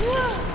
Yeah.